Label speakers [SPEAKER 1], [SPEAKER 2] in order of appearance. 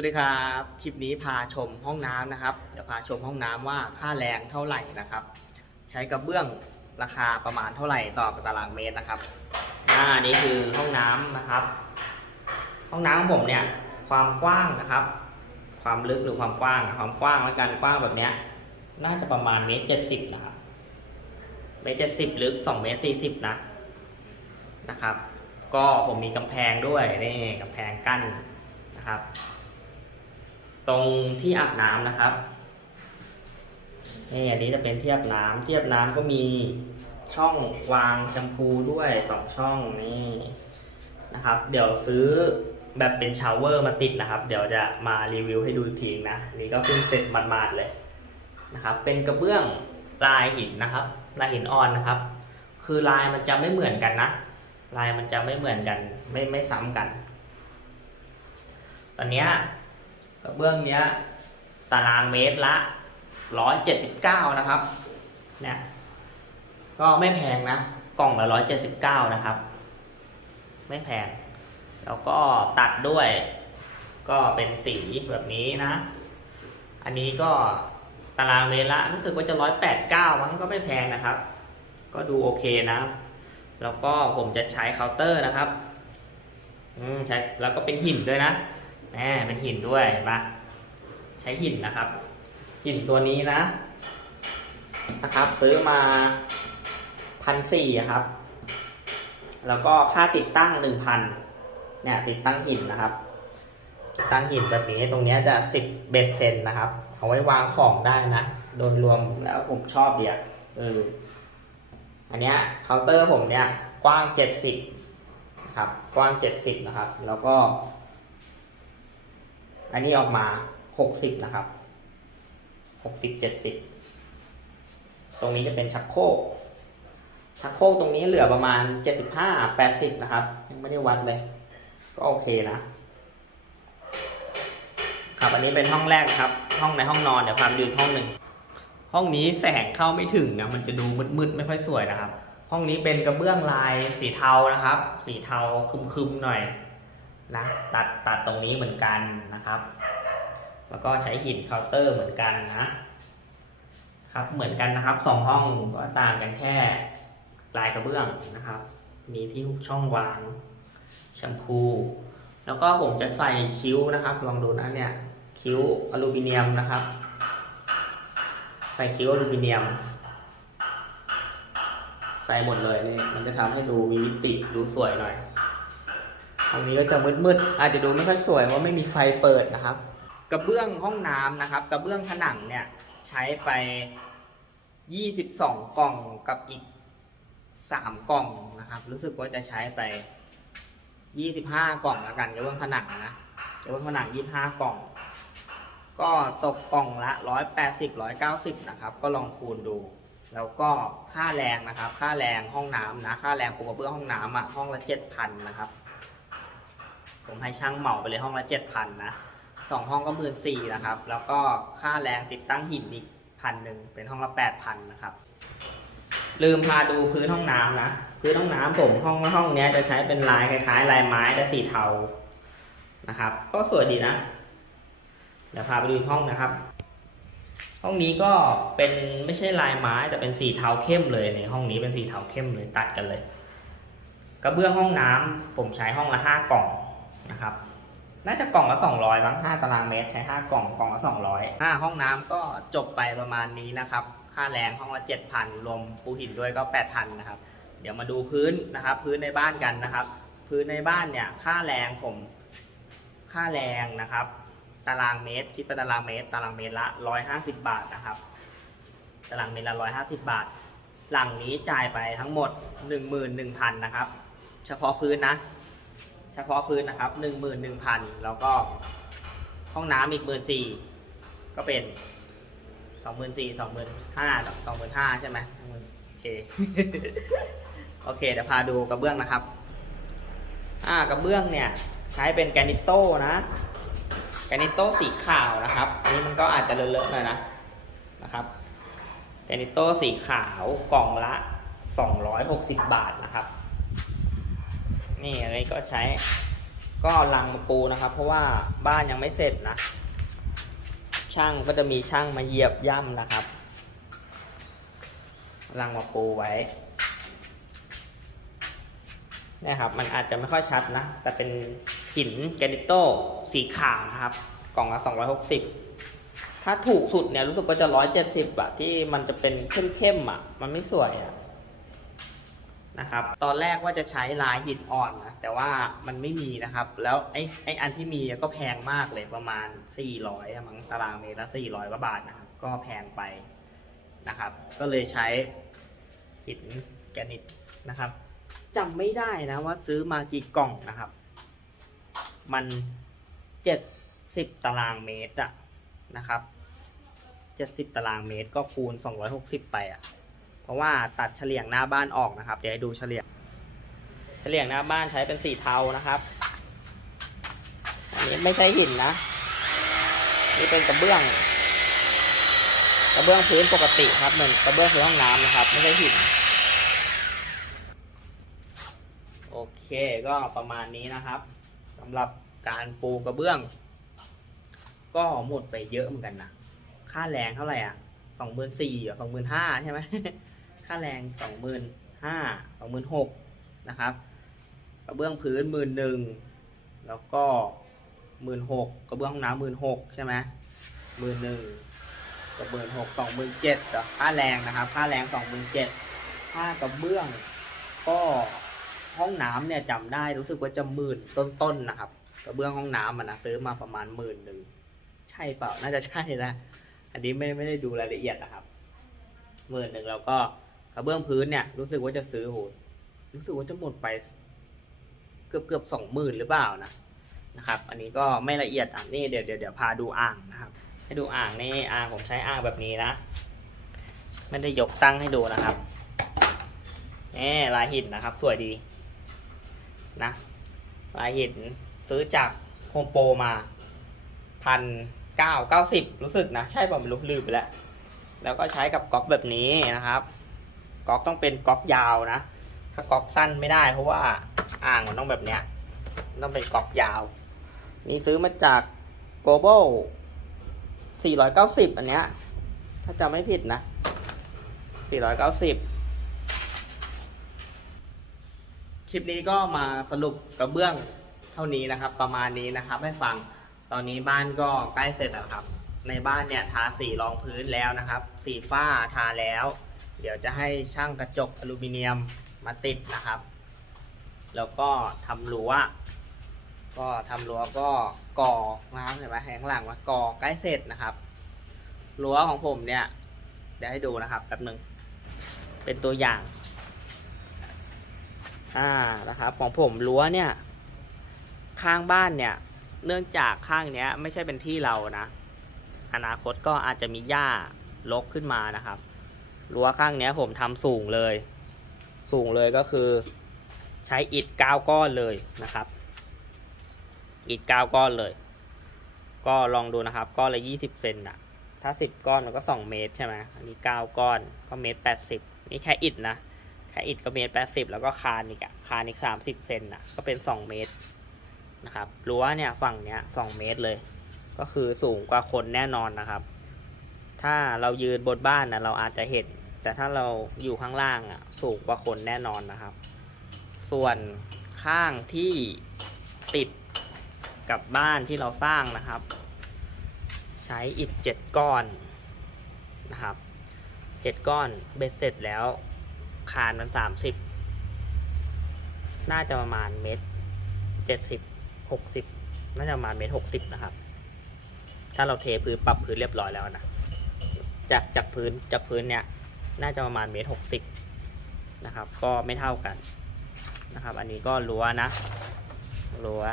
[SPEAKER 1] วัสดีครับ คลิปนี้พาชมห้องน้ำนะครับ จะพาชมห้องน้ำว่าค่าแรงเท่าไหร่นะครับ ใช้กระเบื้องราคาประมาณเท่าไหร่ต่อตารางเมตรนะครับ หน้านี้คือห้องน้ำนะครับ ห้องน้ำของผมเนี่ยความกว้างนะครับ ความลึกหรือความกว้างความกว้างและการกว้างแบบเนี้ยน่าจะประมาณเมตรเจ็ดสิบนะครับเมตรเจ็ดสิบลึกสองเมตรสี่สิบนะนะครับ ก็ผมมีกำแพงด้วยนี่กำแพงกั้นนะครับ ตรงที่อาบน้ำนะครับนี่อันนี้จะเป็นเที่อาบน้ำที่อาบน้ำก็มีช่องวางแชมพูด้วยสองช่องนี่นะครับ เดี๋ยวซื้อแบบเป็นชาวเวอร์มาติดนะครับ เดี๋ยวจะมารีวิวให้ดูอีกทีนะนี่ก็เพิ่งเสร็จหมาดๆเลยนะครับ เป็นกระเบื้องลายหินนะครับ ลายหินอ่อนนะครับ คือลายมันจะไม่เหมือนกันนะ ลายมันจะไม่เหมือนกัน ไม่ไม่ซ้ำกัน ตอนเนี้ย กระเบื้องเนี้ยตารางเมตรละร้อยเจ็ดสิบเก้านะครับเนี่ยก็ไม่แพงนะ กล่องละร้อยเจ็ดสิบเก้านะครับ ไม่แพง แล้วก็ตัดด้วย ก็เป็นสีแบบนี้นะ อันนี้ก็ตารางเมตรละรู้สึกว่าจะร้อยแปดเก้ามันก็ไม่แพงนะครับ ก็ดูโอเคนะ แล้วก็ผมจะใช้เคาน์เตอร์นะครับ อืมใช้แล้วก็เป็นหินด้วยนะ แหมเป็นหินด้วยเห็นปะใช้หินนะครับ หินตัวนี้นะ นะครับ ซื้อมาพันสี่ครับ แล้วก็ค่าติดตั้งหนึ่งพันเนี่ย ติดตั้งหินนะครับ ติดตั้งหินแบบนี้ตรงนี้จะสิบเบ็ดเซนนะครับ เอาไว้วางของได้นะ โดยรวมแล้วผมชอบเดียเอออันเนี้ยเคาน์เตอร์ผมเนี่ย กว้างเจ็ดสิบครับ กว้างเจ็ดสิบนะครับ แล้วก็ อันนี้ออกมาหกสิบนะครับหกสิบเจ็ดสิบตรงนี้จะเป็นชักโครกชักโครกตรงนี้เหลือประมาณเจ็ดสิบห้าแปดสิบนะครับ ยังไม่ได้วัดเลย ก็โอเคนะ ครับอันนี้เป็นห้องแรกนะครับ ห้องในห้องนอนเดี๋ยวพาไปดูห้องหนึ่งห้องนี้แสงเข้าไม่ถึงนะมันจะดูมืดๆไม่ค่อยสวยนะครับ ห้องนี้เป็นกระเบื้องลายสีเทานะครับ สีเทาคึมๆหน่อย นะตัดตัดตรงนี้เหมือนกันนะครับ แล้วก็ใช้หินเคาน์เตอร์เหมือนกันนะครับเหมือนกันนะครับสองห้องก็ต่างกันแค่ลายกระเบื้องนะครับ มีที่ช่องวางแชมพู แล้วก็ผมจะใส่คิ้วนะครับ ลองดูนะเนี่ยคิ้วอลูมิเนียมนะครับ ใส่คิ้วอลูมิเนียม ใส่หมดเลยนี่มันจะทำให้ดูมีมิติดูสวยหน่อย ตรงนี้ก็จะมืดๆอาจจะดูไม่ค่อยสวยเพราะไม่มีไฟเปิดนะครับ กระเบื้องห้องน้ำนะครับ กระเบื้องผนังเนี่ยใช้ไป 22 กล่องกับอีก 3 กล่องนะครับ รู้สึกว่าจะใช้ไป 25 กล่องแล้วกันกระเบื้องผนังนะกระเบื้องผนัง 25 กล่อง ก็ตกกล่องละ 180 190 นะครับ ก็ลองคูณดูแล้วก็ค่าแรงนะครับ ค่าแรงห้องน้ำนะ ค่าแรงปูกระเบื้องห้องน้ำอะ ห้องละ7,000นะครับ ผมให้ช่างเหมาไปเลยห้องละ7,000นนะสองห้องก็หมื่นสี่นะครับ แล้วก็ค่าแรงติดตั้งหินอีกพันหนึ่งเป็นห้องละ8,000นนะครับ ลืมพาดูพื้นห้องน้ำนะพื้นห้องน้ำผมห้องห้องเนี้ยจะใช้เป็นลายคล้ายๆ ลายไม้แต่สีเทานะครับ ก็สวยดีนะเดี๋ยวพาไปดูห้องนะครับ ห้องนี้ก็เป็นไม่ใช่ลายไม้แต่เป็นสีเทาเข้มเลยในห้องนี้เป็นสีเทาเข้มเลยตัดกันเลยกระเบื้องห้องน้ำผมใช้ห้องละห้ากล่อง นะครับ น่าจะกล่องละสองร้อยมั้งห้าตารางเมตรใช้ห้ากล่องกล่องละสองร้อยห้าห้องน้ำก็จบไปประมาณนี้นะครับ ค่าแรงห้องละเจ็ดพันรวมปูหินด้วยก็แปดพันนะครับ เดี๋ยวมาดูพื้นนะครับ พื้นในบ้านกันนะครับ พื้นในบ้านเนี่ยค่าแรงผม ค่าแรงนะครับ ตารางเมตรคิดเป็นตารางเมตร ตารางเมตรละร้อยห้าสิบาทนะครับ ตารางเมตรละร้อยห้าสิบาทหลังนี้จ่ายไปทั้งหมดหนึ่งหมื่นหนึ่งพันนะครับ เฉพาะพื้นนะ ฉพาะพื้นนะครับหนึ่งหมื่นหนึ่งพันแล้วก็ห้องน้ำอีกหมื่นสี่ก็เป็นสองหมื่นสี่สองหมื่นห้าสองหมื่นห้าใช่ไหมโอเคโอเคเดี๋ยวพาดูกระเบื้องนะครับ อ่ากระเบื้องเนี่ยใช้เป็นแกนิโต้นะแกนิโต้สีขาวนะครับ อันนี้มันก็อาจจะเลอะๆหน่อยนะนะครับแกนิโต้สีขาวกล่องละ 260 บาทนะครับ นี่อันนี้ก็ใช้ก็ลังมาปูนะครับ เพราะว่าบ้านยังไม่เสร็จนะ ช่างก็จะมีช่างมาเหยียบย่ำนะครับลังมาปูไว้เนะครับ มันอาจจะไม่ค่อยชัดนะ แต่เป็นหินแกรนิโตสีขาวนะครับ กล่องละ260 ถ้าถูกสุดเนี่ยรู้สึกว่าจะ 170อะที่มันจะเป็นเข้มๆอะมันไม่สวยอะ นะครับ ตอนแรกว่าจะใช้ลายหินอ่อนนะแต่ว่ามันไม่มีนะครับ แล้วไอ้ไอ้อันที่มีก็แพงมากเลยประมาณ 400อะมั้งตารางเมตรละ400กว่าบาทนะครับ ก็แพงไปนะครับ ก็เลยใช้หินแกรนิตนะครับจำไม่ได้นะว่าซื้อมากี่กล่องนะครับ มัน 70 ตารางเมตรอะนะครับ 70 ตารางเมตรก็คูณ 260 ไปอะ ราะว่าตัดเฉลี่ยงหน้าบ้านออกนะครับ เดี๋ยวให้ดูเฉลี่ยงเฉลี่ยงหน้าบ้านใช้เป็นสีเทานะครับ อันนี้ไม่ใช่หินนะ นี่เป็นกระเบื้อง กระเบื้องพื้นปกติครับเหมือนกระเบื้องพื้นห้องน้ำนะครับ ไม่ใช่หิน โอเคก็ประมาณนี้นะครับสำหรับการปูกระเบื้อง ก็หมดไปเยอะเหมือนกันนะ ค่าแรงเท่าไหร่อะสองหมื่นสี่หรือสองหมื่นห้าใช่ไหม ค่าแรงสองหมื่นห้าสองหมื่นหกนะครับกระเบื้องพื้นหมื่นหนึ่งแล้วก็หมื่นหกกระเบื้องห้องน้ำหมื่นหกใช่ไหมหมื่นหนึ่งกับหมื่นหกสองหมื่นเจ็ดค่าแรงนะครับ ค่าแรงสองหมื่นเจ็ดค่ากระเบื้อง ก็ห้องน้ำเนี่ยจำได้รู้สึกว่าจะหมื่นต้นๆนะครับกระเบื้องห้องน้ำมันนะซื้อมาประมาณหมื่นหนึ่งใช่เปล่าน่าจะใช่นะอันนี้ไม่ไม่ได้ดูรายละเอียดนะครับหมื่นหนึ่งแล้วก็ กระเบื้องพื้นเนี่ยรู้สึกว่าจะซื้อโหรู้สึกว่าจะหมดไปเกือบเกือบสองหมื่นหรือเปล่านะนะครับ อันนี้ก็ไม่ละเอียดอะนี่เดี๋ยวเดี๋ยวเดี๋ยวพาดูอ่างนะครับ ให้ดูอ่างนี่อ่างผมใช้อ่างแบบนี้นะไม่ได้ยกตั้งให้ดูนะครับนี่ลายหินนะครับ สวยดีนะลายหินซื้อจากโฮมโปรมาพันเก้าเก้าสิบรู้สึกนะ ใช่ป่ะม่รู้ลืมไปแล้ว แล้วก็ใช้กับก๊อกแบบนี้นะครับ ก๊อกต้องเป็นก๊อกยาวนะ ถ้าก๊อกสั้นไม่ได้เพราะว่าอ่างมันต้องแบบเนี้ย ต้องเป็นก๊อกยาว นี่ซื้อมาจาก global 490 อันเนี้ย ถ้าจำไม่ผิดนะ 490 คลิปนี้ก็มาสรุปกระเบื้องเท่านี้นะครับ ประมาณนี้นะครับ ให้ฟัง ตอนนี้บ้านก็ใกล้เสร็จแล้วครับ ในบ้านเนี่ยทาสีรองพื้นแล้วนะครับ สีฝ้าทาแล้ว เดี๋ยวจะให้ช่างกระจกอลูมิเนียมมาติดนะครับ แล้วก็ทำรั้วก็ทำรั้วก็ก่อนะครับเห็นไหมข้างหลังว่าก่อใกล้เสร็จนะครับรั้วของผมเนี่ยเดี๋ยวให้ดูนะครับแป๊บหนึ่งเป็นตัวอย่างอ่านะครับของผมรั้วเนี่ย ข้างบ้านเนี่ย เนื่องจากข้างเนี้ยไม่ใช่เป็นที่เรานะ อนาคตก็อาจจะมีหญ้าลกขึ้นมานะครับ รั้วข้างเนี้ยผมทำสูงเลย สูงเลยก็คือ ใช้อิฐเก้าก้อนเลยนะครับ อิฐเก้าก้อนเลย ก็ลองดูนะครับ ก้อนละยี่สิบเซนอะถ้าสิบก้อนมันก็สองเมตรใช่ไหมอันนี้เก้าก้อนก็เมตรแปดสิบนี่แค่อิฐนะแค่อิฐก็เมตรแปดสิบแล้วก็คานอีกอะคานอีกสามสิบเซนอะก็เป็นสองเมตรนะครับรั้วเนี่ยฝั่งเนี้ยสองเมตรเลย ก็คือสูงกว่าคนแน่นอนนะครับ ถ้าเรายืนบนบ้านนะเราอาจจะเห็น แต่ถ้าเราอยู่ข้างล่างอะ สูงกว่าคนแน่นอนนะครับ ส่วนข้างที่ติดกับบ้านที่เราสร้างนะครับ ใช้อิฐเจ็ดก้อนนะครับเจ็ดก้อนเบ็ดเสร็จแล้ว คานมันสามสิบน่าจะประมาณเมตรเจ็ดสิบหกสิบน่าจะประมาณเมตรหกสิบนะครับ ถ้าเราเทพื้นปรับพื้นเรียบร้อยแล้วนะจากจากพื้นจากพื้นเนี่ย น่าจะประมาณเมตรหกสิบนะครับ ก็ไม่เท่ากันนะครับ อันนี้ก็รั้วนะรั้ว